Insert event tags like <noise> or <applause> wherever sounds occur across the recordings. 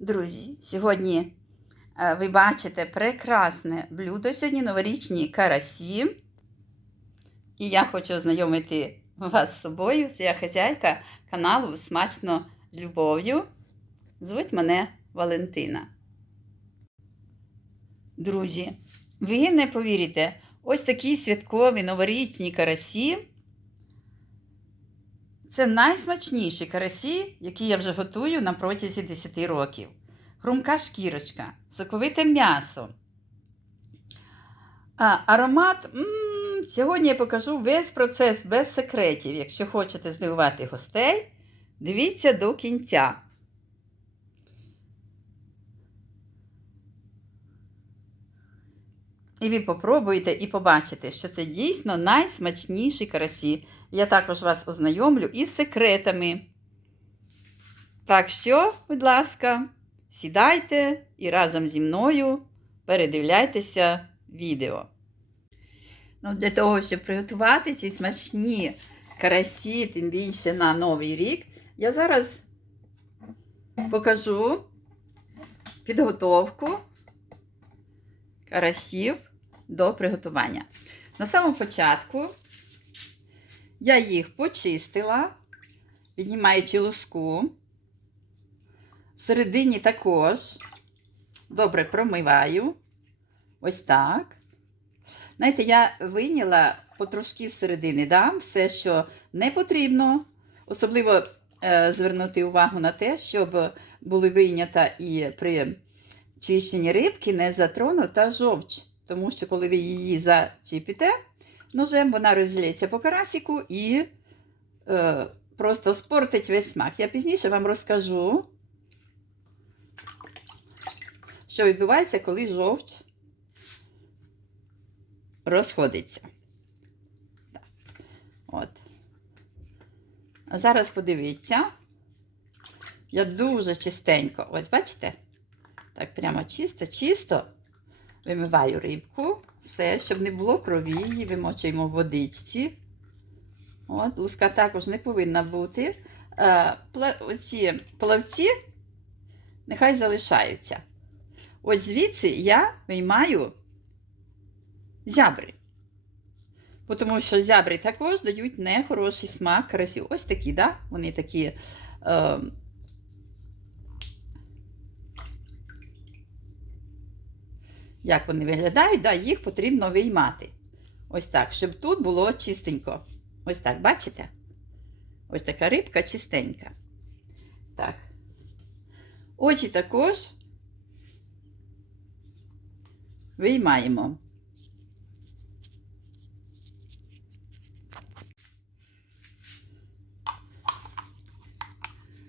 Друзі, сьогодні е, ви бачите прекрасне блюдо сьогодні новорічні карасі. І я хочу ознайомити вас з собою. Це я хазяйка каналу Смачно з любов'ю. Звуть мене Валентина. Друзі, ви не повірите, ось такі святкові новорічні карасі. Це найсмачніші карасі, які я вже готую на протязі 10 років. Хрумка шкірочка, соковите м'ясо. А, аромат. м сьогодні я покажу весь процес без секретів. Якщо хочете здивувати гостей, дивіться до кінця. І ви попробуєте і побачите, що це дійсно найсмачніші карасі. Я також вас ознайомлю із секретами. Так що, будь ласка, сідайте і разом зі мною передивляйтеся відео. Ну, Для того, щоб приготувати ці смачні карасі, тим більше на Новий рік, я зараз покажу підготовку карасів до приготування. На самому початку я їх почистила, піднімаючи луску. Всередині також добре промиваю. Ось так. Знаєте, я вийняла потрошки з середини, да? все, що не потрібно. Особливо е, звернути увагу на те, щоб були вийнята і при чищенні рибки не затронута жовч. Тому що, коли ви її зачіпите ножем, вона розлється по карасику і е, просто спортить весь смак. Я пізніше вам розкажу, що відбувається, коли жовч розходиться. От. А зараз подивіться. Я дуже чистенько, ось бачите? Так, прямо чисто, чисто вимиваю рибку, все, щоб не було крові, її вимочуємо в водичці. От, луска також не повинна бути. Е, оці плавці нехай залишаються. Ось звідси я виймаю зябри. Тому що зябри також дають нехороший смак карасю. Ось такі, да? вони такі. Е, як вони виглядають, да, їх потрібно виймати. Ось так, щоб тут було чистенько. Ось так, бачите? Ось така рибка чистенька. Так. Очі також виймаємо.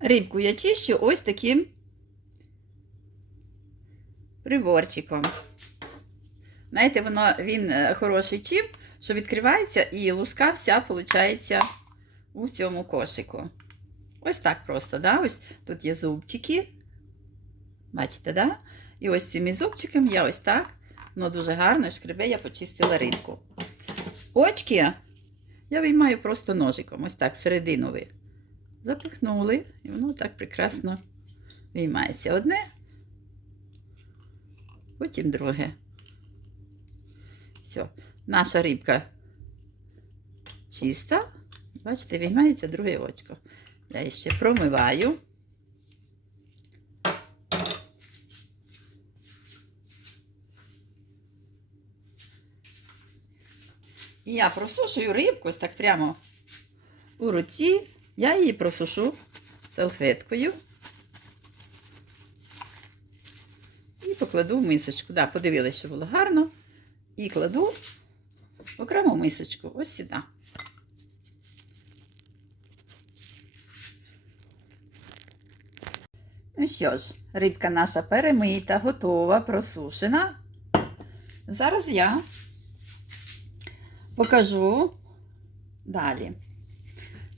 Рибку я чищу ось таким приборчиком. Знаєте, воно, він е, хороший чим, що відкривається і луска вся, виходить, у цьому кошику. Ось так просто, да? Ось тут є зубчики. Бачите, да? І ось цими зубчиками я ось так. Воно дуже гарно шкребе, я почистила рибку. Очки я виймаю просто ножиком. Ось так, середину ви запихнули, і воно так прекрасно виймається. Одне, потім друге. Все, наша рибка чиста. Бачите, виймається друге очко. Я ще промиваю. І я просушую рибку ось так прямо у руці. Я її просушу салфеткою. І покладу в мисочку. Да, подивилися, що було гарно. І кладу в окрему мисочку. Ось сюди. Ну що ж, рибка наша перемита, готова, просушена. Зараз я покажу далі.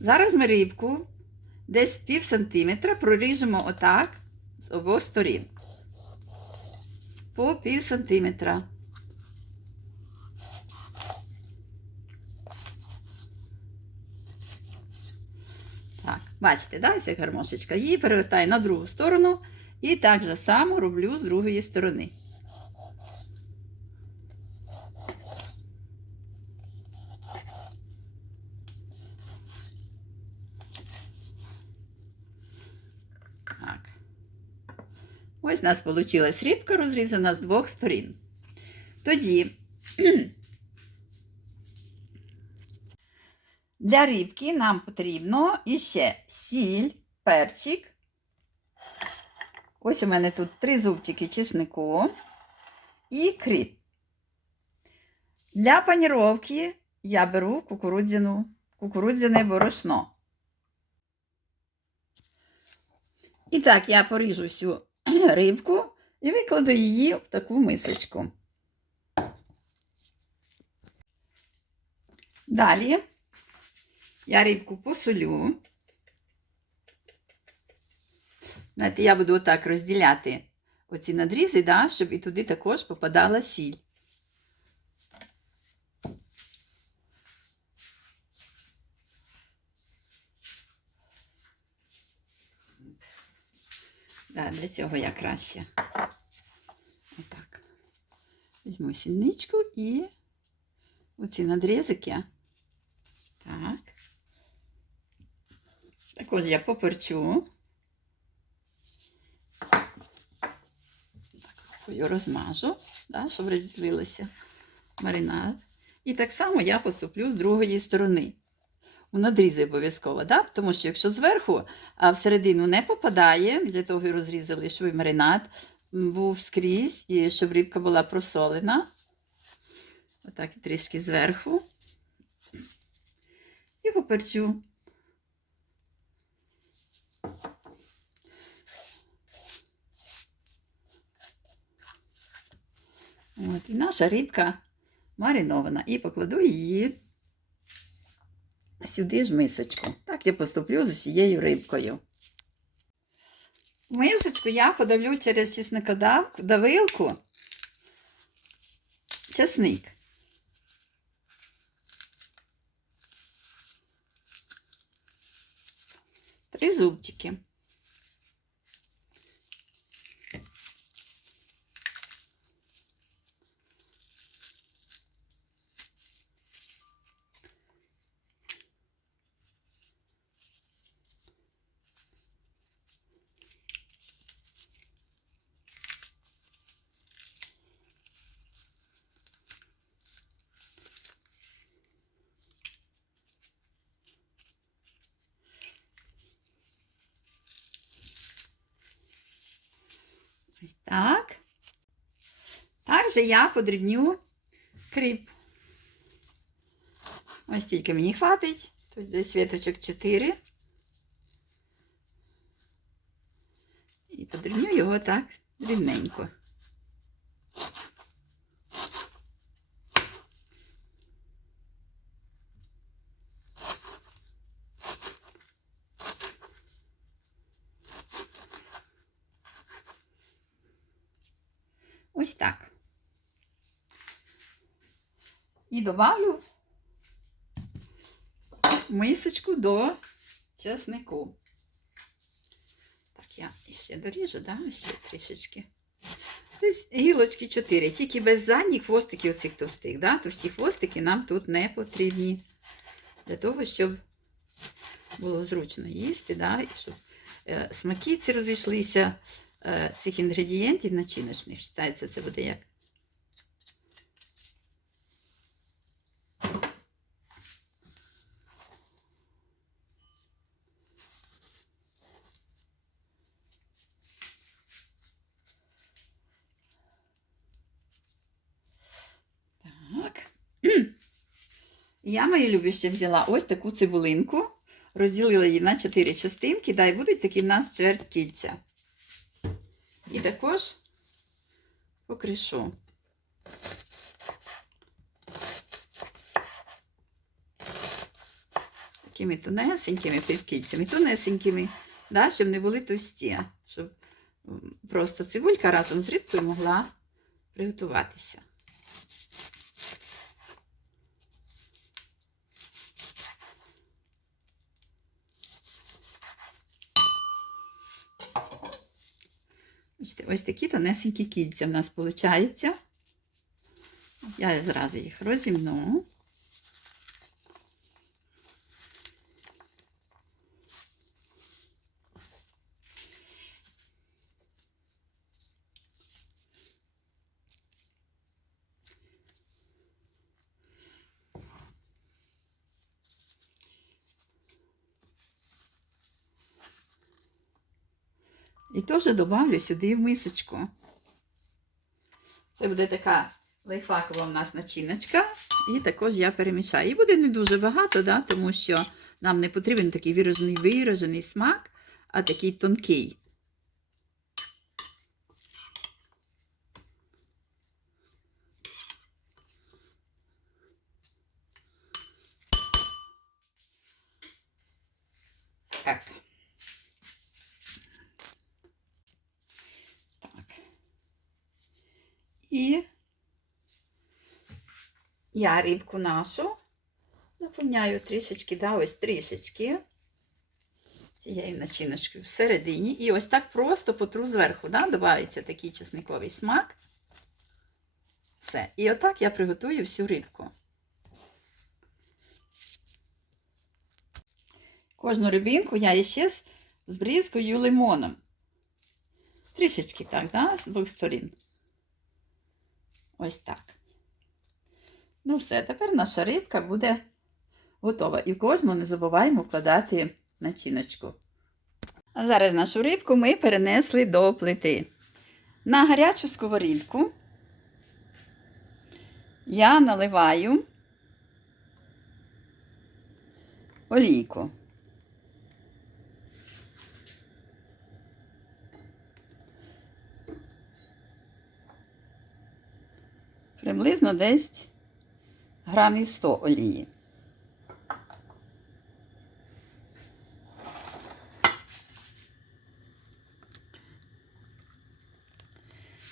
Зараз ми рибку десь пів сантиметра проріжемо отак з обох сторін. По пів сантиметра. Так, бачите, да, ось гармошечка. Її перевертаю на другу сторону І так же само роблю з другої сторони. Так. Ось у нас вийшла рібка розрізана з двох сторін. Тоді для рибки нам потрібно іще сіль, перчик. Ось у мене тут три зубчики чеснику і кріп. Для паніровки я беру кукурудзяну, кукурудзяне борошно. І так, я поріжу всю <clears throat> рибку і викладу її в таку мисочку. Далі я рибку посолю. Знаєте, я буду отак розділяти оці надрізи, да, щоб і туди також попадала сіль. Да, для цього я краще. Отак. Візьму сільничку і оці надрізики. Так. Також я поперчу. Так, рукою розмажу, да, щоб розділилося маринад. І так само я поступлю з другої сторони. У надрізи обов'язково, да? тому що якщо зверху а всередину не попадає, для того і розрізали, щоб маринад був скрізь і щоб рибка була просолена. Отак і трішки зверху. І поперчу. От, і наша рибка маринована. І покладу її сюди ж мисочку. Так я поступлю з усією рибкою. Мисочку я подавлю через чесникодавилку чесник. Три зубчики. Ось так. Також я подрібню кріп. Ось тільки мені хватить. Тут десь світочок 4. І подрібню його так дрібненько. Ось так. І добавлю мисочку до чеснику. Так, я ще доріжу, да? ще трішечки. Десь гілочки 4, тільки без задніх хвостиків оцих товстих. Да? Товсті хвостики нам тут не потрібні. Для того, щоб було зручно їсти, да? і щоб е, смаки ці розійшлися е, цих інгредієнтів начиночних. Вважається, це буде як. Так. Я, мої любі, ще взяла ось таку цибулинку, розділила її на 4 частинки, да, і будуть такі в нас чверть кільця. І також покришу. Такими тонесенькими півкільцями, тонесенькими, да, щоб не були товсті, щоб просто цибулька разом з рибкою могла приготуватися. Бачите, ось такі тонесенькі кільця в нас виходить. Я зразу їх розімну. І теж додавлю сюди в мисочку. Це буде така лайфхакова у нас начиночка. І також я перемішаю. І буде не дуже багато, да, тому що нам не потрібен такий виражений виражений смак, а такий тонкий. Так. Так. І я рибку нашу наповняю трішечки, да, ось трішечки цією начиночкою всередині. І ось так просто потру зверху, да, додається такий чесниковий смак. Все. І отак я приготую всю рибку. Кожну рибинку я ще збризкую лимоном. Трішечки так, да, з двох сторін. Ось так. Ну, все, тепер наша рибка буде готова. І в кожну не забуваємо вкладати начиночку. А зараз нашу рибку ми перенесли до плити. На гарячу сковорідку я наливаю олійку. Приблизно десь грамів 100 олії.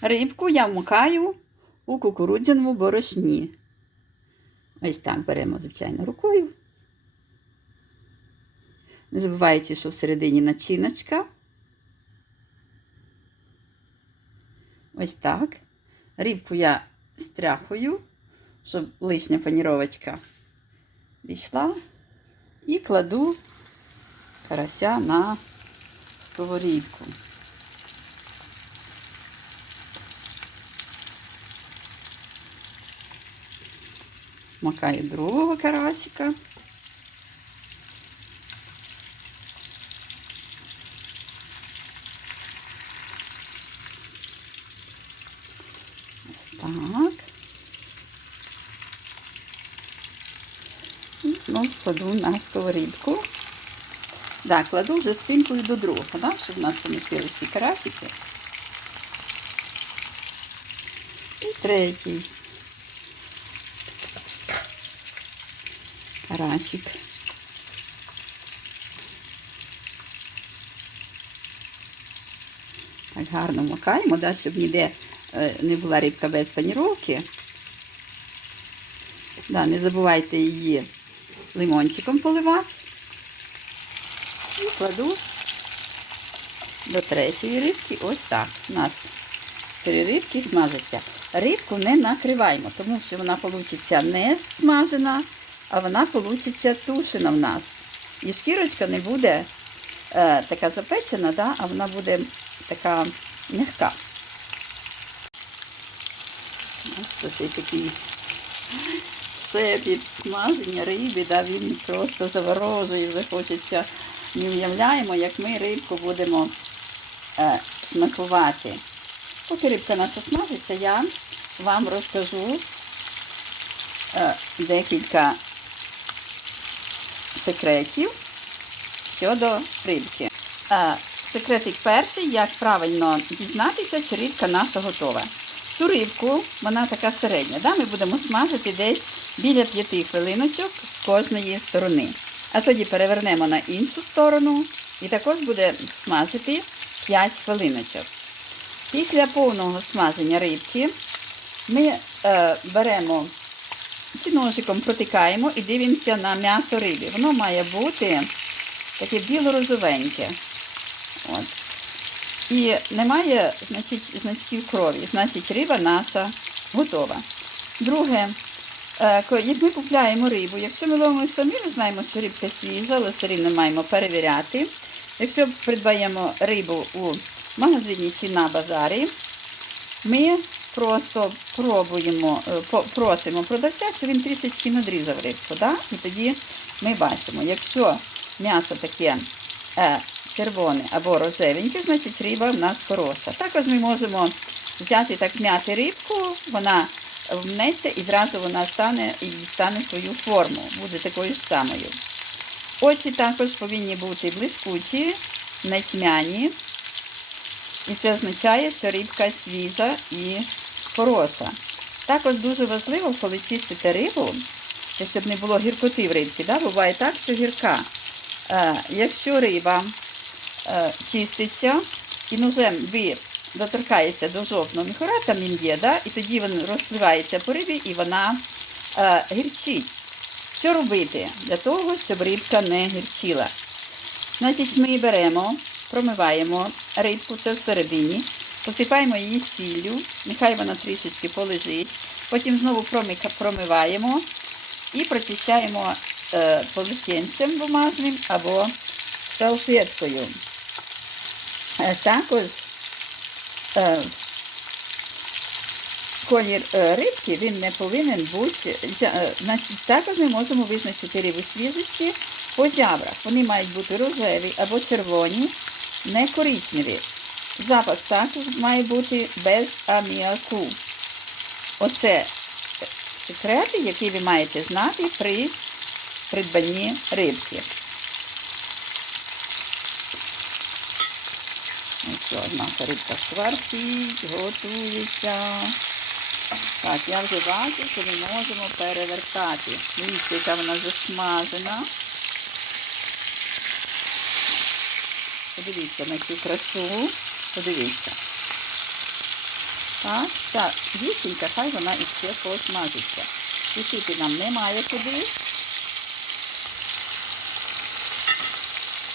Рибку я вмикаю у кукурудзяному борошні. Ось так беремо, звичайно, рукою. Не забуваючи, що всередині начиночка. Ось так. Рибку я стряхую, щоб лишня паніровочка війшла. І кладу карася на сковорідку. Макаю другого карасика. Ось так. І знову кладу на сковорідку. Так, кладу вже спинкою до другого, да, щоб у нас помістили всі карасики. І третій. Карасик. Так гарно макаємо, да, щоб ніде е, не була рибка без паніровки. Да, не забувайте її лимончиком поливати. І кладу до третьої рибки. Ось так. У нас три рибки смажаться. Рибку не накриваємо, тому що вона вийде не смажена, а вона вийде тушена в нас. І шкірочка не буде е, така запечена, да, а вона буде така м'яка. Ось цей такий шепіт смаження риби, да, він просто заворожує, вже хочеться. Не уявляємо, як ми рибку будемо е, смакувати. Поки рибка наша смажиться, я вам розкажу е, декілька секретів щодо рибки. Е, секретик перший, як правильно дізнатися, чи рибка наша готова. Цю рибку, вона така середня. Да? Ми будемо смажити десь біля 5 хвилиночок з кожної сторони. А тоді перевернемо на іншу сторону і також буде смажити 5 хвилиночок. Після повного смаження рибки ми е, беремо чи ножиком протикаємо і дивимося на м'ясо риби. Воно має бути таке біло-розовеньке. І немає значить, значків крові. Значить, риба наша готова. Друге, е, як ми купляємо рибу, якщо ми ловимо самі, ми знаємо, що рибка свіжа, але все рівно маємо перевіряти. Якщо придбаємо рибу у магазині чи на базарі, ми просто пробуємо, е, просимо продавця, щоб він трішечки надрізав рибку. Да? І тоді ми бачимо, якщо м'ясо таке е, червоне або рожевеньке, значить риба в нас хороша. Також ми можемо взяти так зняти рибку, вона вмнеться і зразу вона стане і стане свою форму, буде такою ж самою. Очі також повинні бути блискучі, не тьмяні. І це означає, що рибка свіжа і хороша. Також дуже важливо, коли чистите рибу, щоб не було гіркоти в рибці. Да? Буває так, що гірка. Е, якщо риба чиститься і ножем ви доторкаєтеся до жовтного міхора, там він є, да? і тоді він розпливається по рибі і вона е, гірчить. Що робити для того, щоб рибка не гірчила? Значить, ми беремо, промиваємо рибку це всередині, посипаємо її сіллю, нехай вона трішечки полежить. Потім знову промиваємо і прочищаємо е, полотенцем бумажним або салфеткою. Е, також е, колір е, рибки він не повинен бути. Значить, також ми можемо визначити рибу свіжості по зябрах. Вони мають бути рожеві або червоні, не коричневі. Запах також має бути без аміаку. Оце секрети, які ви маєте знати при придбанні рибки. Ну що, наша рибка готується. Так, я вже бачу, що ми можемо перевертати. Дивіться, яка вона засмажена. Подивіться на цю красу. Подивіться. Так, так, дівчинка, хай вона і ще посмажиться. Тушити нам немає куди.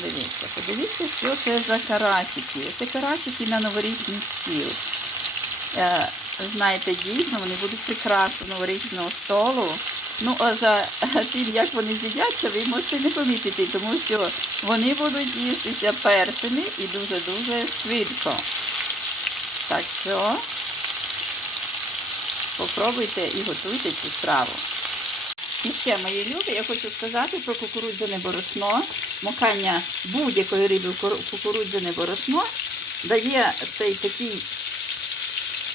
Подивіться, подивіться, що це за карасики. Це карасики на новорічний стіл. Е, знаєте, дійсно, вони будуть прикрасою новорічного столу. Ну, а за тим, як вони з'їдяться, ви можете не помітити, тому що вони будуть їстися першими і дуже-дуже швидко. Так що попробуйте і готуйте цю страву. І ще, мої любі, я хочу сказати про кукурудзяне борошно. Макання будь-якої риби в кукурудзяне борошно дає цей такий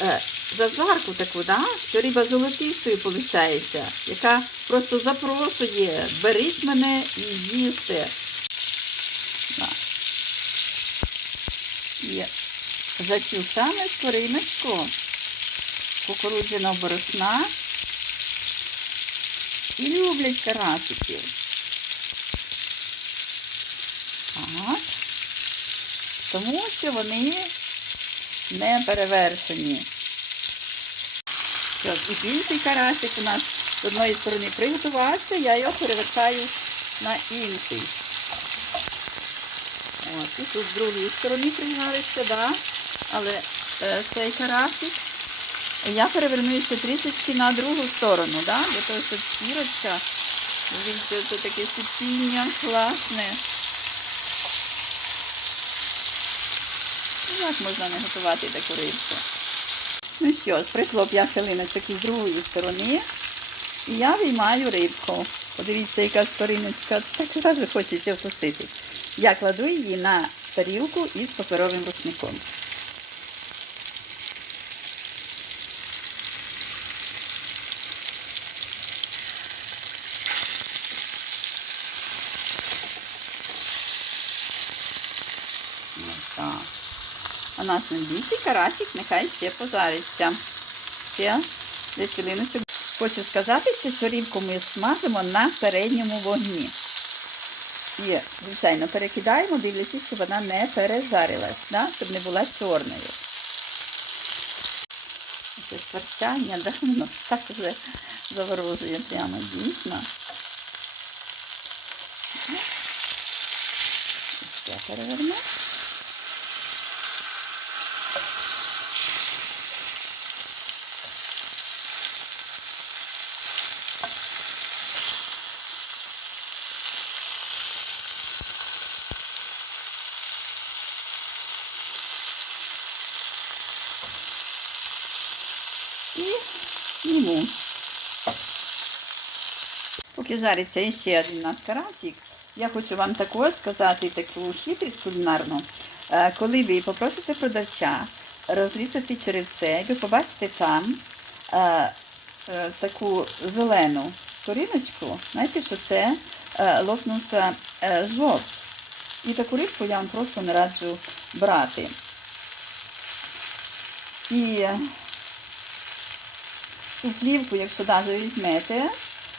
е, зажарку таку, да? що риба золотистою виходить, яка просто запрошує, беріть мене і їсти. Да. І за цю саме скориночку кукурудзяного борошна і люблять карасиків. Так. Тому що вони не перевершені. Ж, і більший карасик у нас з одної сторони приготувався, я його перевертаю на інший. От, і тут з другої сторони прижариться, да? але е, цей карасик я переверну ще трішечки на другу сторону, да? для того, щоб шкірочка, дивіться, це таке супіння класне. Ну, Як можна не готувати таку рибку? Ну що ж, прийшло 5 хвилиночок із другої сторони. І я виймаю рибку. Подивіться, яка скориночка. Так одразу хочеться вкусити. Я кладу її на тарілку із паперовим рушником. Ось так. А наш найбільший карасик нехай ще пожариться. Ще десь хвилиночок. Хочу сказати, що рибку ми смажимо на середньому вогні. І, звичайно, перекидаємо, дивлячись, щоб вона не пережарилась, да? щоб не була чорною. Це шкварчання, да? воно так вже заворожує прямо дійсно. Ще переверну. і зніму. Поки жариться іще один наш карасик, я хочу вам також сказати таку хитрість кулінарну. Е, Коли ви попросите продавця розрізати черевце, ви побачите там е, е, таку зелену коріночку, знаєте, що це лопнувся жовт. І таку рибку я вам просто не раджу брати. І цю якщо навіть візьмете,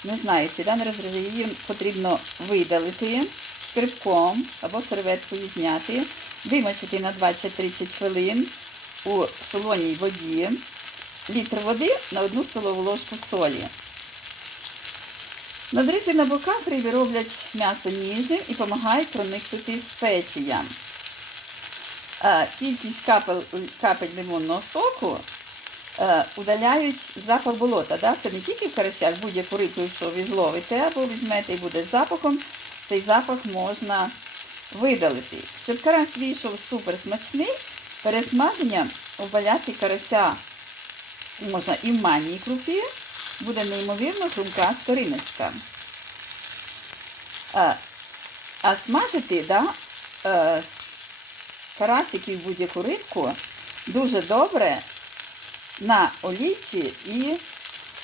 не знаю, чи да, не розріже, її потрібно видалити скрипком або серветкою зняти, вимочити на 20-30 хвилин у солоній воді, літр води на одну столову ложку солі. Надрізи на боках риби роблять м'ясо ніжним і допомагають проникнути спеціям. Кількість капель, капель лимонного соку удаляють запах болота. Да? Це не тільки в карасях, будь-яку рибу, що ви зловите або візьмете і буде з запахом, цей запах можна видалити. Щоб карась вийшов супер смачний, пересмаження обваляти карася можна і в манній крупі, буде неймовірно хрумка скориночка. А, а смажити, да, е, карасиків будь-яку рибку дуже добре на олійці і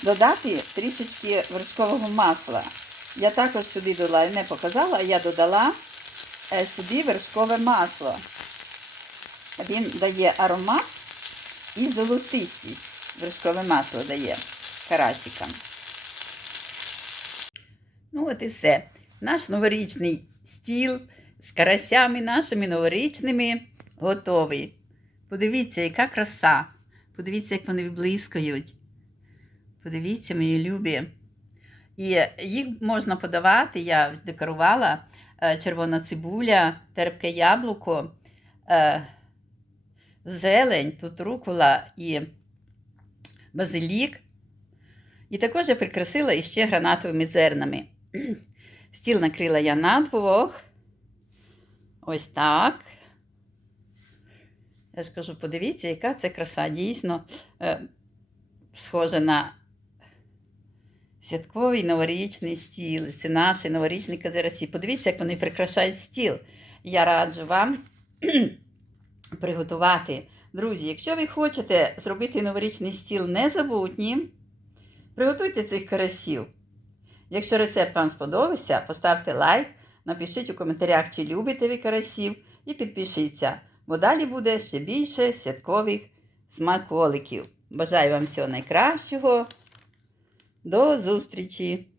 додати трішечки вершкового масла. Я також сюди додала, не показала, а я додала е, сюди вершкове масло. Він дає аромат і золотистість. Вершкове масло дає карасикам. Ну, от і все. Наш новорічний стіл з карасями нашими новорічними готовий. Подивіться, яка краса. Подивіться, як вони блискають. Подивіться, мої любі. І їх можна подавати, я декорувала е, червона цибуля, терпке яблуко, е, зелень, тут рукола і базилік. І також я прикрасила іще гранатовими зернами. <clears throat> Стіл накрила я на двох. Ось так. Я ж кажу, подивіться, яка це краса. Дійсно е, схожа на святковий новорічний стіл. Це наші новорічні казирасі. Подивіться, як вони прикрашають стіл. Я раджу вам <clears throat> приготувати. Друзі, якщо ви хочете зробити новорічний стіл незабутнім, приготуйте цих карасів. Якщо рецепт вам сподобався, поставте лайк, напишіть у коментарях, чи любите ви карасів, і підпишіться, бо далі буде ще більше святкових смаколиків. Бажаю вам всього найкращого. До зустрічі!